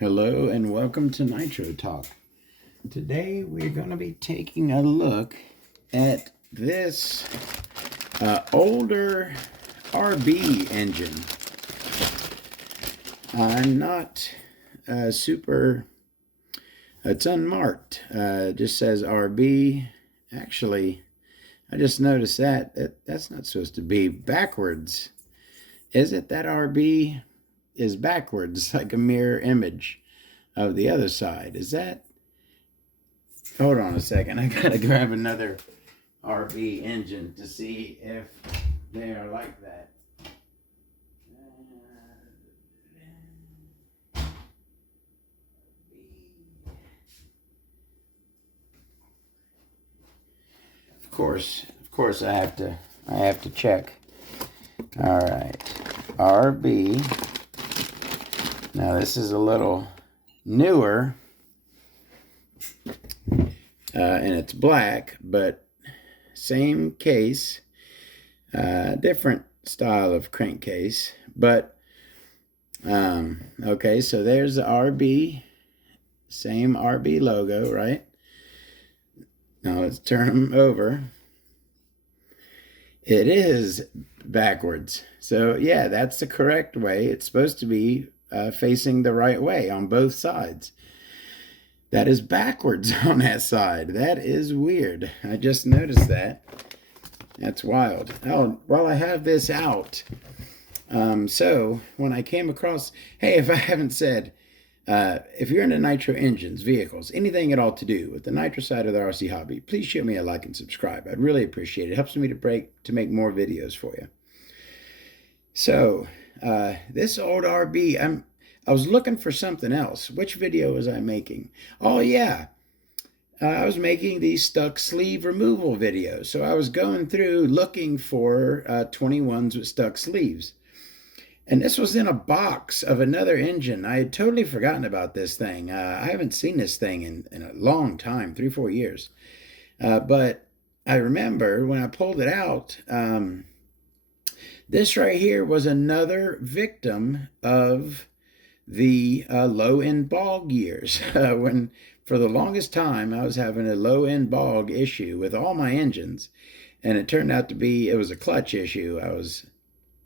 Hello and welcome to Nitro Talk. Today we're going to be taking a look at this older RB engine. I'm not super, it's unmarked, just says RB. Actually, I just noticed that's not supposed to be backwards. Is it that RB is backwards, like a mirror image of the other side? Is that? Hold on a second. I gotta grab another RB engine to see if they are like that. Of course, I have to check. All right, RB. Now this is a little newer, and it's black, but same case, different style of crankcase. But okay, so there's the RB, same RB logo, right? Now let's turn them over. It is backwards. So yeah, that's the correct way. It's supposed to be facing the right way on both sides. That is backwards on that side. That is weird. I just noticed that. That's wild. Oh, while I have this out, so when I came across, hey, if I haven't said, if you're into nitro engines, vehicles, anything at all to do with the nitro side of the RC hobby, please shoot me a like and subscribe. I'd really appreciate it. It helps me to make more videos for you. So this old RB, I was looking for something else. Which video was I making? Oh yeah, I was making these stuck sleeve removal videos. So I was going through looking for 21s with stuck sleeves. And this was in a box of another engine. I had totally forgotten about this thing. I haven't seen this thing in a long time, 3-4 years. But I remember when I pulled it out, this right here was another victim of the low-end bog years. When for the longest time I was having a low-end bog issue with all my engines. And it turned out to be, it was a clutch issue.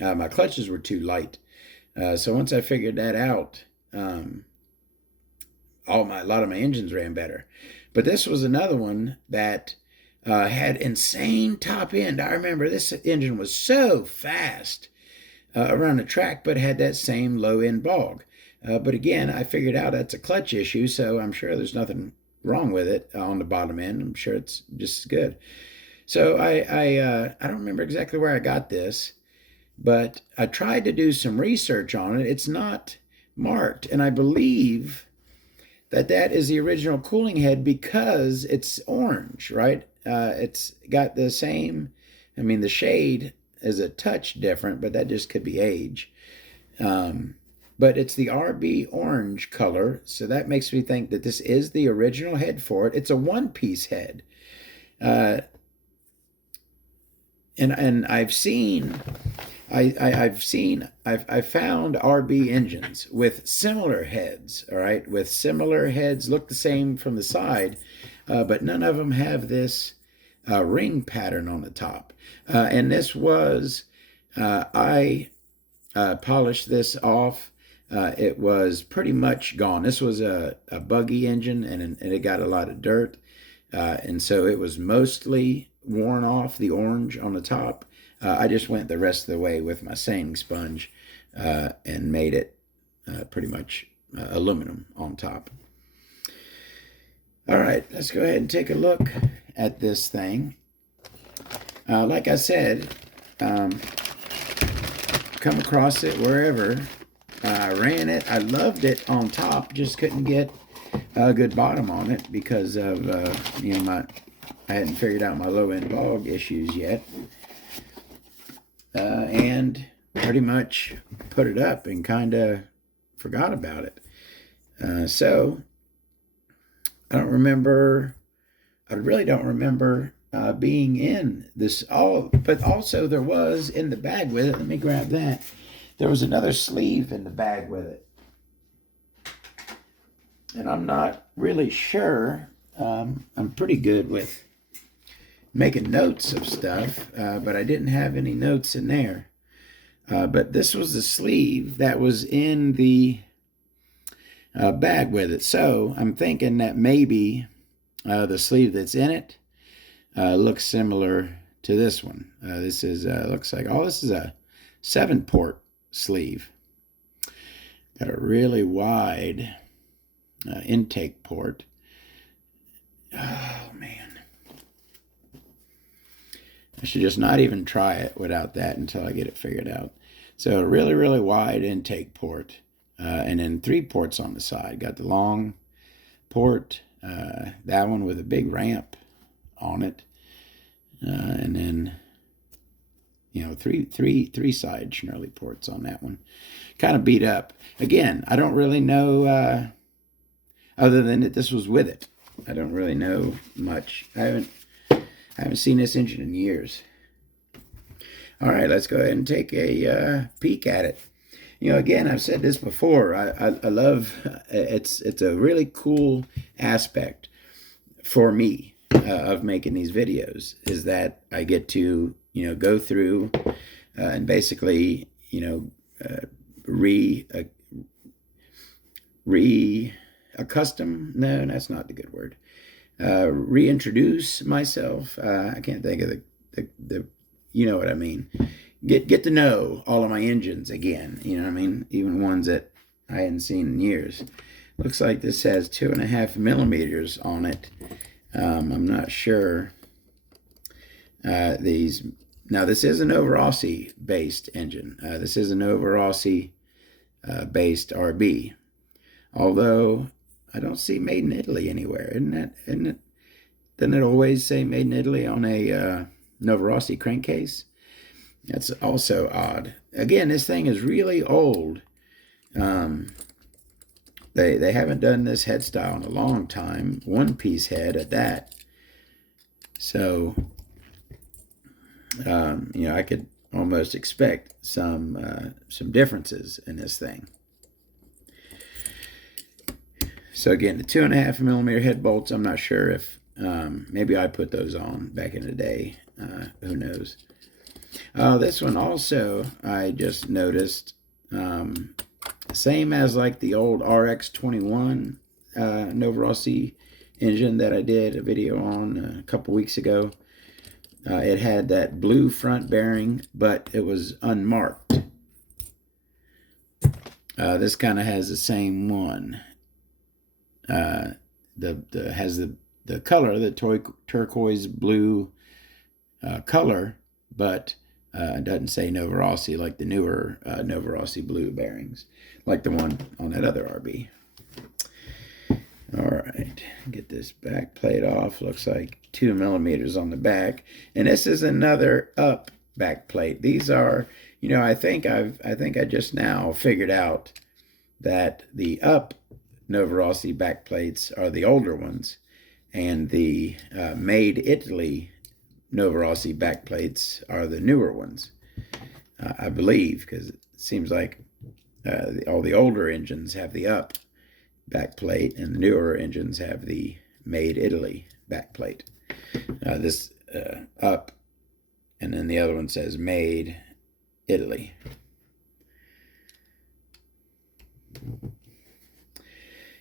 My clutches were too light. So once I figured that out, a lot of my engines ran better. But this was another one that had insane top end. I remember this engine was so fast around the track, but had that same low end bog. But again, I figured out that's a clutch issue, so I'm sure there's nothing wrong with it on the bottom end. I'm sure it's just as good. So I don't remember exactly where I got this, but I tried to do some research on it. It's not marked, and I believe that is the original cooling head because it's orange, right? It's got the same, the shade is a touch different, but that just could be age. But it's the RB orange color, so that makes me think that this is the original head for it. It's a one-piece head. And I've found RB engines with similar heads, all right? With similar heads, look the same from the side, but none of them have this ring pattern on the top. And this was, I polished this off. It was pretty much gone. This was a buggy engine, and it got a lot of dirt. And so it was mostly worn off, the orange on the top. I just went the rest of the way with my sanding sponge and made it pretty much aluminum on top. All right, let's go ahead and take a look at this thing. Like I said, come across it wherever. I ran it. I loved it on top, just couldn't get a good bottom on it because of, I hadn't figured out my low-end bog issues yet. And pretty much put it up and kind of forgot about it. So I really don't remember being in this. But also there was in the bag with it. Let me grab that. There was another sleeve in the bag with it. And I'm not really sure. I'm pretty good with making notes of stuff, but I didn't have any notes in there. But this was the sleeve that was in the bag with it. So I'm thinking that maybe the sleeve that's in it looks similar to this one. This is looks like, oh, this is a 7-port sleeve. Got a really wide intake port. Oh man, I should just not even try it without that until I get it figured out. So a really, really wide intake port, and then 3 ports on the side. Got the long port, that one with a big ramp on it, and then three side Schnurly ports on that one. Kind of beat up. Again, I don't really know, other than that this was with it. I don't really know much. I haven't seen this engine in years. All right, let's go ahead and take a peek at it. Again, I've said this before. I love it's a really cool aspect for me of making these videos, is that I get to go through and basically accustom. No, that's not the good word. Reintroduce myself. I can't think of the you know what I mean. Get to know all of my engines again. You know what I mean? Even ones that I hadn't seen in years. Looks like this has 2.5 millimeters on it. I'm not sure. These now, this is a Novarossi based engine. This is a Novarossi based RB. Although I don't see made in Italy anywhere. Isn't it? Doesn't it always say made in Italy on a Novarossi crankcase? That's also odd. Again, this thing is really old. They haven't done this head style in a long time. One-piece head at that. So, I could almost expect some differences in this thing. So again, the 2.5 millimeter head bolts, I'm not sure if maybe I put those on back in the day. Who knows? This one also, I just noticed, same as like the old RX-21 Novarossi engine that I did a video on a couple weeks ago. It had that blue front bearing, but it was unmarked. This kind of has the same one. Has the color, the turquoise blue color, but it doesn't say Novarossi like the newer Novarossi blue bearings, like the one on that other RB. All right, get this back plate off. Looks like 2 millimeters on the back, and this is another up back plate. These are, I think I just now figured out that the up Novarossi back plates are the older ones, and the made Italy Novarossi back plates are the newer ones, I believe, because it seems like all the older engines have the up back plate, and the newer engines have the made Italy back plate. This up, and then the other one says made Italy.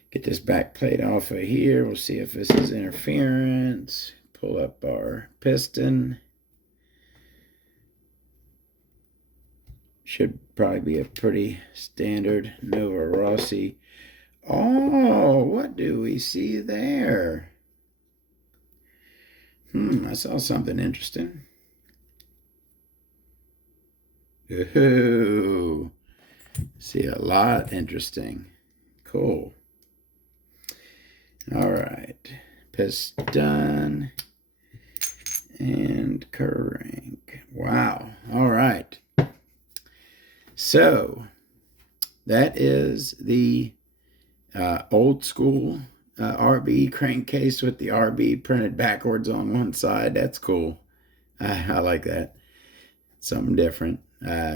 Get this back plate off of here. We'll see if this is interference. Pull up our piston. Should probably be a pretty standard Novarossi. Oh, what do we see there? I saw something interesting. Ooh, see a lot interesting. Cool. All right, piston and crank. Wow. All right. So that is the old school RB crankcase with the RB printed backwards on one side. That's cool. I like that. Something different.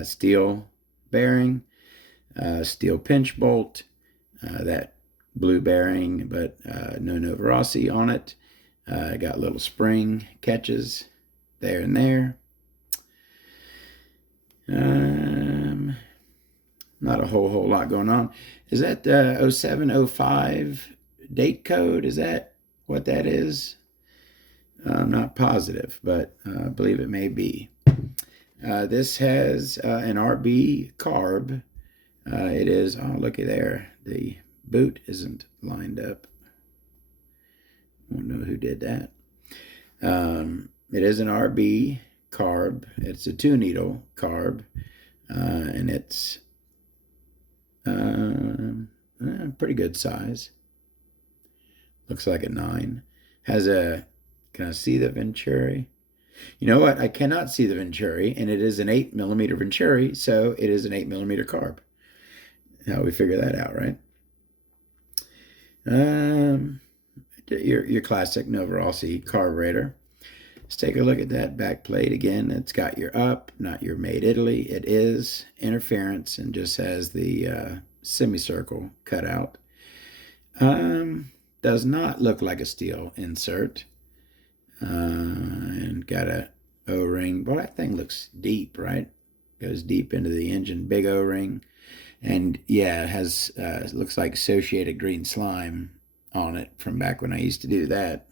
Steel bearing, steel pinch bolt, that blue bearing, but no Novarossi on it. Got little spring catches there and there. Not a whole lot going on. Is that 0705 date code? Is that what that is? I'm not positive, but I believe it may be. This has an RB carb. It is, oh, looky there. The boot isn't lined up. I don't know who did that. It is an RB carb. It's a 2-needle carb, and it's pretty good size. Looks like a 9. Has a, can I see the Venturi? You know what? I cannot see the Venturi, and it is an 8mm Venturi, so it is an 8mm carb. How we figure that out, right? Your classic Novarossi carburetor. Let's take a look at that back plate again. It's got your up, not your Made Italy. It is interference and just has the semicircle cut out. Does not look like a steel insert. And got a O-ring. Well, that thing looks deep, right? Goes deep into the engine. Big O-ring. And yeah, it has, looks like associated green slime on it from back when I used to do that.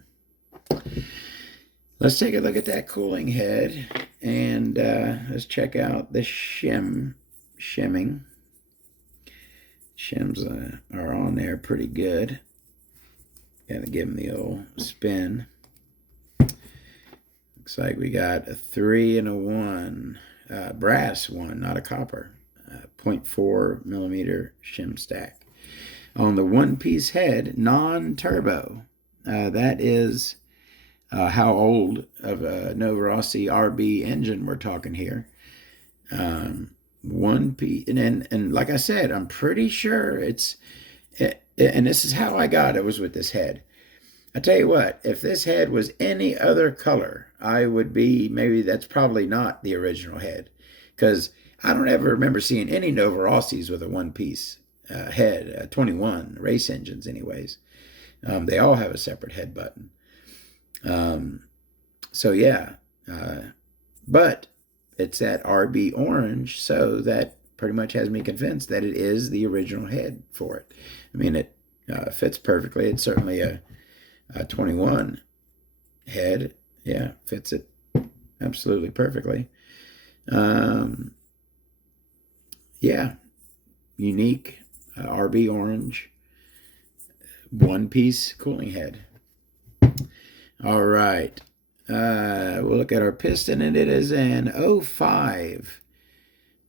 Let's take a look at that cooling head, and let's check out the shimming. Shims are on there pretty good. Gotta give them the old spin. Looks like we got a 3 and a 1, brass one, not a copper, 0.4mm shim stack. On the one-piece head, non-turbo, that is how old of a Novarossi RB engine we're talking here. One piece, and like I said, I'm pretty sure and this is how I got it, was with this head. I tell you what, if this head was any other color, I would be, maybe that's probably not the original head, because I don't ever remember seeing any Novarossis with a one-piece head, 21 race engines anyways. They all have a separate head button. So yeah, but it's that RB orange, so that pretty much has me convinced that it is the original head for it. I mean, it fits perfectly. It's certainly a 21 head. Yeah, fits it absolutely perfectly. Yeah, unique RB orange, one-piece cooling head. All right, we'll look at our piston, and it is an 05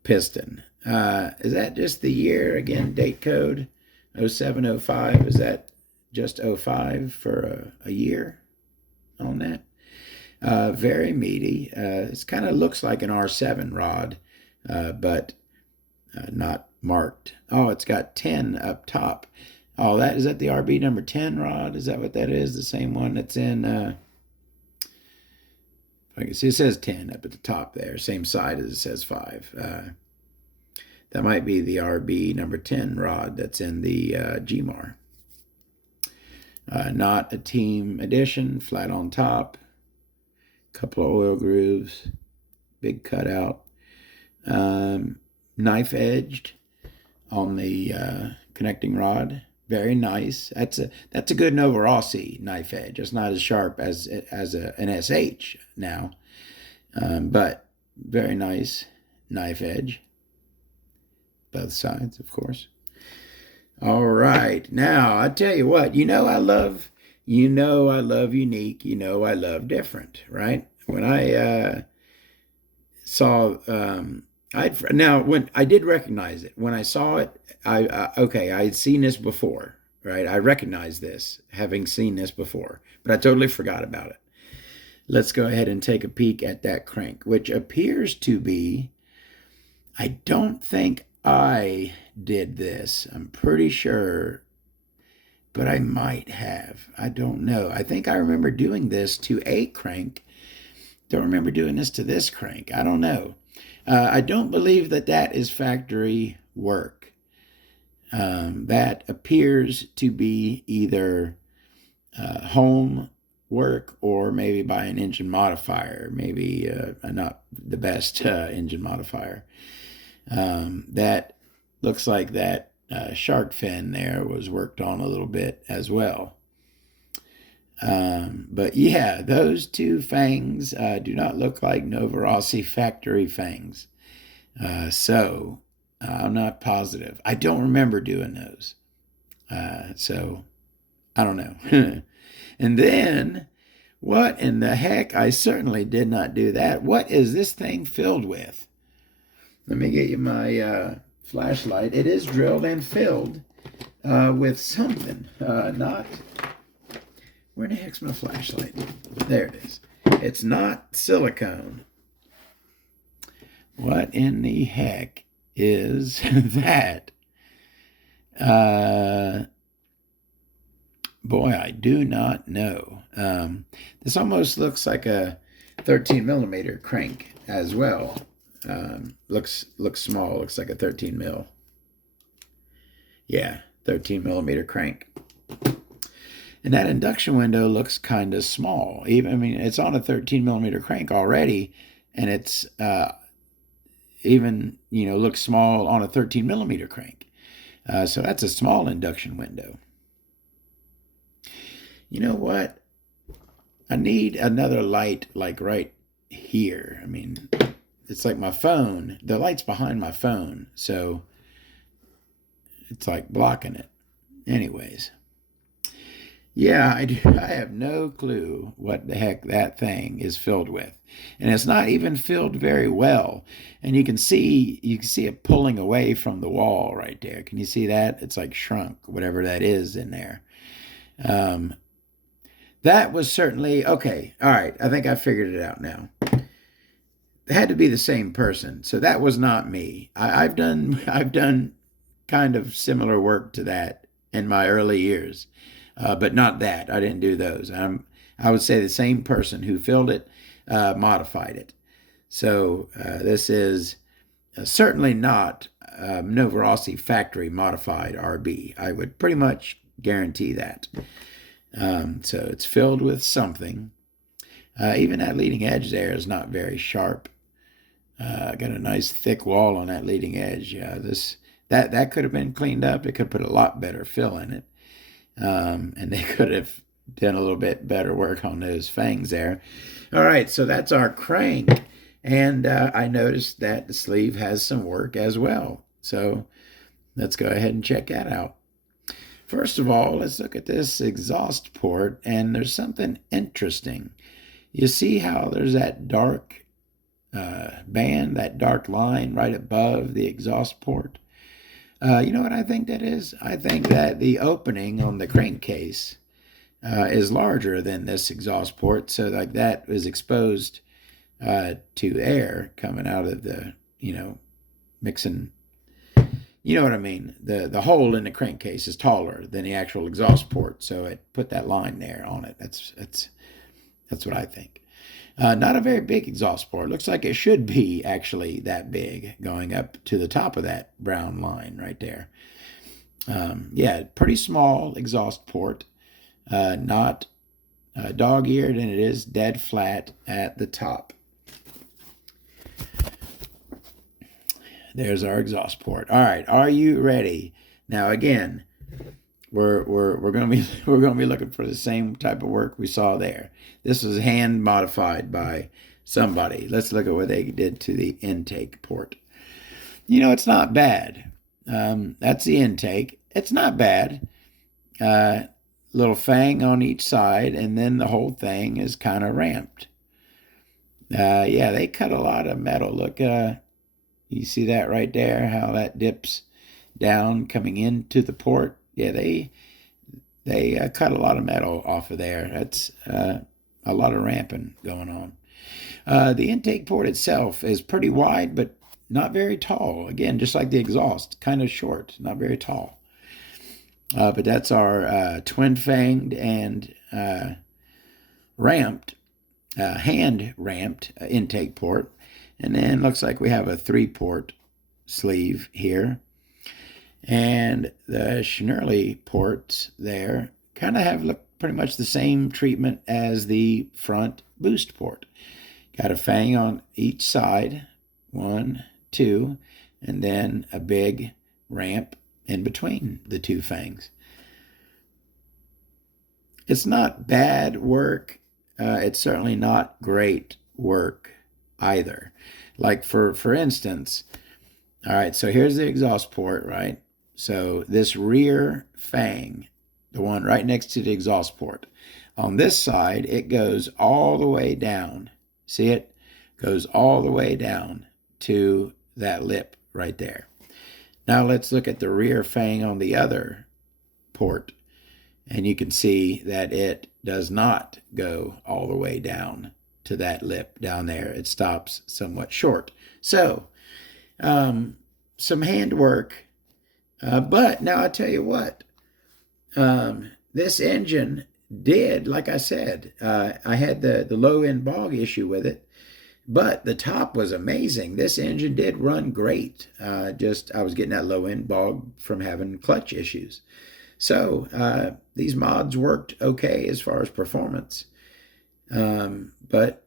piston. Is that just the year, again, date code 0705? Is that just 05 for a year on that? Very meaty. It kind of looks like an R7 rod, but not marked. Oh, it's got 10 up top. Oh, is that the RB number 10 rod? Is that what that is? The same one that's in, I can see it says 10 up at the top there. Same side as it says 5. That might be the RB number 10 rod that's in the GMAR. Not a team edition, flat on top. Couple of oil grooves. Big cutout. Knife edged on the connecting rod. Very nice. That's a good Novarossi knife edge. It's not as sharp as an SH now, but very nice knife edge. Both sides, of course. All right. Now, I tell you what, I love unique, I love different, right? When I saw, when I did recognize it. When I saw it, I had seen this before, right? I recognized this, having seen this before, but I totally forgot about it. Let's go ahead and take a peek at that crank, which appears to be, I don't think I did this. I'm pretty sure, but I might have. I don't know. I think I remember doing this to a crank. Don't remember doing this to this crank. I don't know. I don't believe that is factory work. that appears to be either home work or maybe by an engine modifier, maybe not the best engine modifier. That looks like that shark fin there was worked on a little bit as well. But yeah, those two fangs do not look like Novarossi factory fangs. So I'm not positive. I don't remember doing those. So I don't know. And then, what in the heck? I certainly did not do that. What is this thing filled with? Let me get you my flashlight. It is drilled and filled with something. Not. Where the heck's my flashlight? There it is. It's not silicone. What in the heck is that? Boy, I do not know. This almost looks like a 13 millimeter crank as well. Looks small. Looks like a 13 mil. Yeah, 13 millimeter crank. And that induction window looks kind of small. It's on a 13 millimeter crank already, and it's even looks small on a 13 millimeter crank. So that's a small induction window. You know what? I need another light like right here. It's like my phone. The light's behind my phone, so it's like blocking it. Anyways. Yeah, I have no clue what the heck that thing is filled with. And it's not even filled very well. And you can see it pulling away from the wall right there. Can you see that? It's like shrunk, whatever that is in there. That was certainly, okay, all right, I think I figured it out now. It had to be the same person. So that was not me. I've done kind of similar work to that in my early years. But not that. I didn't do those. I would say the same person who filled it modified it. So this is certainly not Novarossi factory modified RB. I would pretty much guarantee that. So it's filled with something. Even that leading edge there is not very sharp. Got a nice thick wall on that leading edge. Yeah, that could have been cleaned up. It could put a lot better fill in it. And they could have done a little bit better work on those fangs there. All right, so that's our crank. And I noticed that the sleeve has some work as well. So let's go ahead and check that out. First of all, let's look at this exhaust port, and there's something interesting. You see how there's that dark band, that dark line right above the exhaust port? You know what I think that is? I think that the opening on the crankcase is larger than this exhaust port, so like that is exposed to air coming out of the, mixing. You know what I mean? The hole in the crankcase is taller than the actual exhaust port, so it put that line there on it. That's what I think. Not a very big exhaust port. Looks like it should be actually that big, going up to the top of that brown line right there. Yeah, pretty small exhaust port. Not dog-eared, and it is dead flat at the top. There's our exhaust port. All right, are you ready? Now again, we're gonna be looking for the same type of work we saw there. This was hand modified by somebody. Let's look at what they did to the intake port. It's not bad. That's the intake. It's not bad. Little fang on each side, and then the whole thing is kind of ramped. Yeah, they cut a lot of metal. Look, you see that right there, how that dips down coming into the port? Yeah, they cut a lot of metal off of there. That's a lot of ramping going on. The intake port itself is pretty wide, but not very tall. Again, just like the exhaust, kind of short, not very tall. But that's our twin-fanged and ramped, hand-ramped intake port. And then looks like we have a 3-port sleeve here. And the Schnerli ports there kind of have pretty much the same treatment as the front boost port. Got a fang on each side, 1, 2, and then a big ramp in between the two fangs. It's not bad work. It's certainly not great work either. Like for instance, all right, so here's the exhaust port, right? So this rear fang, the one right next to the exhaust port, on this side, it goes all the way down. See it? Goes all the way down to that lip right there. Now let's look at the rear fang on the other port. And you can see that it does not go all the way down to that lip down there. It stops somewhat short. So, some handwork. But now I tell you what, this engine did, like I said, I had the low end bog issue with it, but the top was amazing. This engine did run great. I was getting that low end bog from having clutch issues. So these mods worked okay as far as performance. But,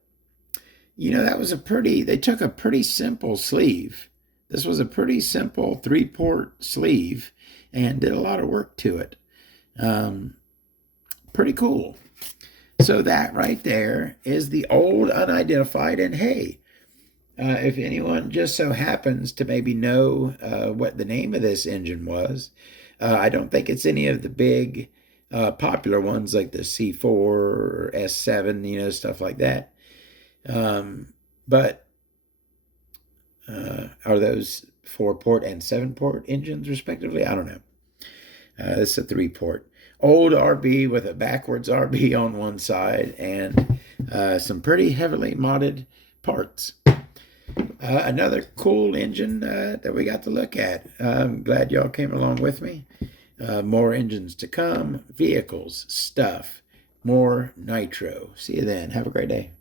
that was they took a pretty simple sleeve. This was a pretty simple 3-port sleeve and did a lot of work to it. Pretty cool. So that right there is the old unidentified. And hey, if anyone just so happens to maybe know what the name of this engine was, I don't think it's any of the big popular ones like the C4 or S7, stuff like that. But are those 4-port and 7-port engines respectively? I don't know. It's a 3-port. Old RB with a backwards RB on one side and some pretty heavily modded parts. Another cool engine that we got to look at. I'm glad y'all came along with me. More engines to come, vehicles, stuff, more nitro. See you then. Have a great day.